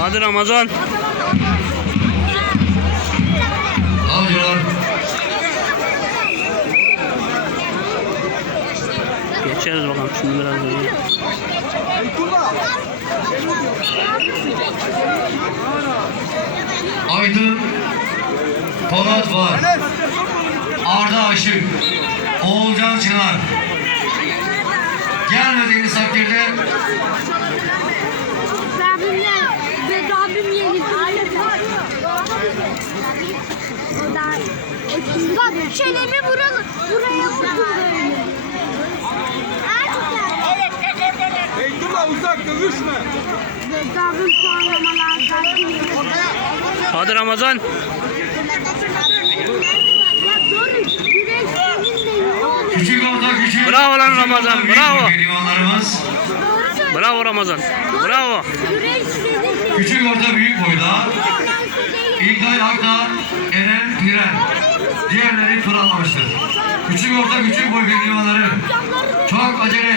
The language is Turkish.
Hadi Ramazan. Avcılar. Geçeriz bakalım şimdi biraz böyle. Aydın. Polat var. Arda Aşık. Oğulcan Çınar. Gelmediğiniz takdirde Rabbim yeni Bak çenemi buraya, buraya vurdum böyle. Beytullah uzak dövüşme. Rabbim puanlamalar Hadi Ramazan. Küçük orta küçük. Bravo lan Ramazan, bravo. Bravo Ramazan. Bravo. Küçük orta büyük boyda. İlkay Akdağ, Eren Piren. Diğerleri tur almamıştır. Küçük orta küçük boy pehlivanları. Çok acele